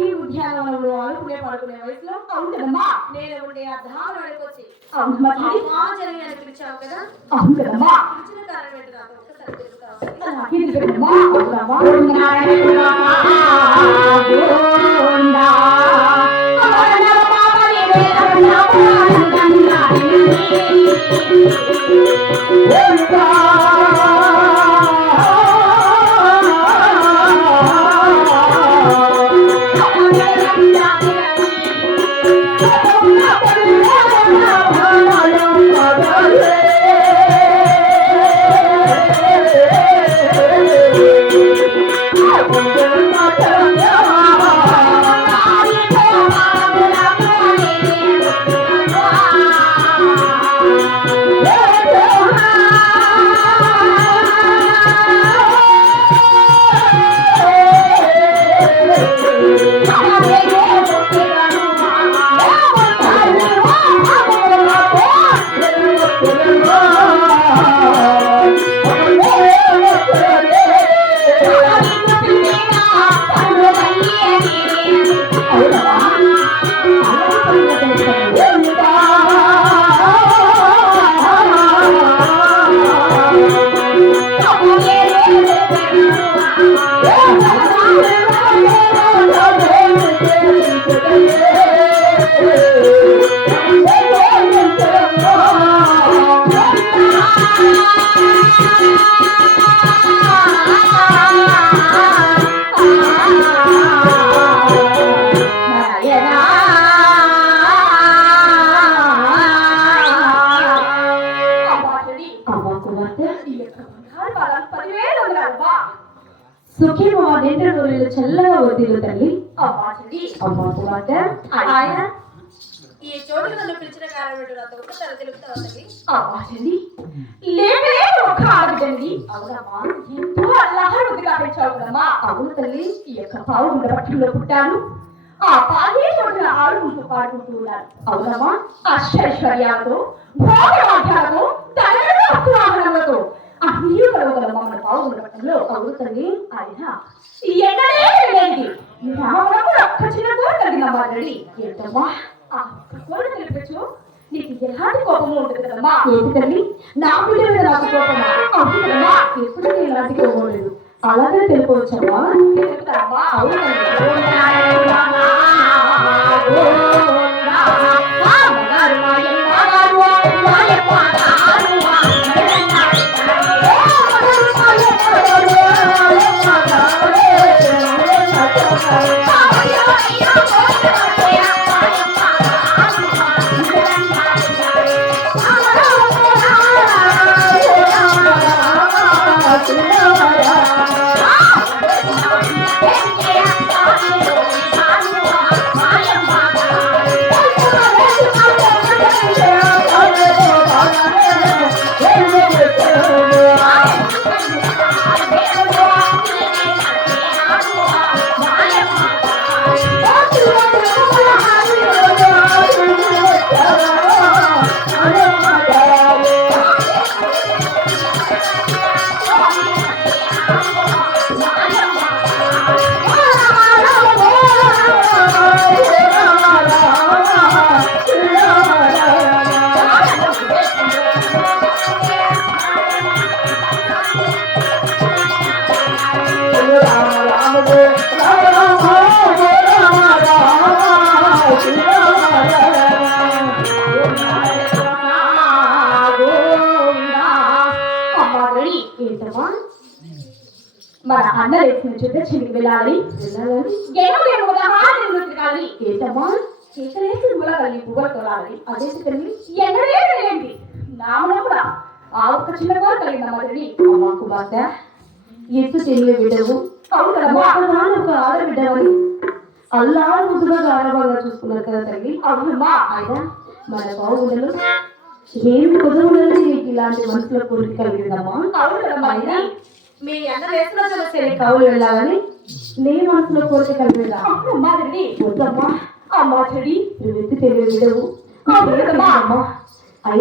ఈ ఉద్యానవనంలో ఆడుకునే పడుకునే వయసులో అవును కదమ్మా. నేను ఉండే అర్ధాలు అడుకొచ్చి పిలిచావు కదా. అవును కదమ్మా. పిలిచిన కారణం ఏంటి నాకు ఒక్కసారి చల్లగా వదిలు తల్లి. ఈ చోటు నన్ను పిలిచిన కారణం ఏంటో నాతో ఒకసారి తెలుపుతావా తల్లి? అవ్వండి లేదు ఒక ఆడదండి అవునమ్మా ఎంతో అల్లాహరుదిగా పెంచావు కదమ్మా అవును తల్లి ఈ యొక్క పావు ఉన్న పట్టణంలో పుట్టాను ఆ పాదే చోటున ఆడుకుంటూ పాడుకుంటూ ఉన్నారు అవునమ్మా అష్టైశ్వర్యాలతో భోగవాద్యాలతో ధనములు అక్కువాహనములతో అన్నీ కలగలమ్మా మన పావు ఉన్న పట్టణంలో అవును తల్లి ఆయన ఎన్నడే లేదు రావడము ఒక్క చిన్న కోరిక కలిగినమ్మా రెడీ ఏంటమ్మా ఆ కోరిక తెలిపించు నీకు ఎలాంటి కోపము ఉంటుంది కదమ్మా ఏంటి తల్లి నా బిడ్డ మీద నాకు కోపమా అవును కదమ్మా ఎప్పుడు నేను ఎలాంటి కోపం లేదు అలాగే తెలుపవచ్చమ్మా తెలుపుతారమ్మా అవును మన అన్న లేచిన చుట్టూ చిరికి వెళ్ళాలి ఏంటమ్మా కేకలేసి ములగలి పువ్వులు తొలాలి అదే తల్లి ఎన్నడేంటి నామలో కూడా ఆ ఒక్క చిన్న కోరు కలిగిందమ్మా తల్లి అమ్మా కుమార్తె ఎత్తు చెల్లి బిడ్డవు ఒక ఆడబిడ్డవని అల్లా ముద్దుగా ఆడవాళ్ళ చూసుకున్నారు కదా తల్లి అవునమ్మా అయినా మన బాగుండలు ఏమి కుదరలేదు నీకు ఇలాంటి మనసులో కోరిక కలిగిందమ్మా అవునమ్మా అయినా మీ అన్న వేసిన సమస్య కవులు వెళ్ళాలని నీ మనసులో కోరిక కలిగిందా అమ్మా చెడి అమ్మా చెడి నువ్వు ఎత్తు తెలియదు అమ్మా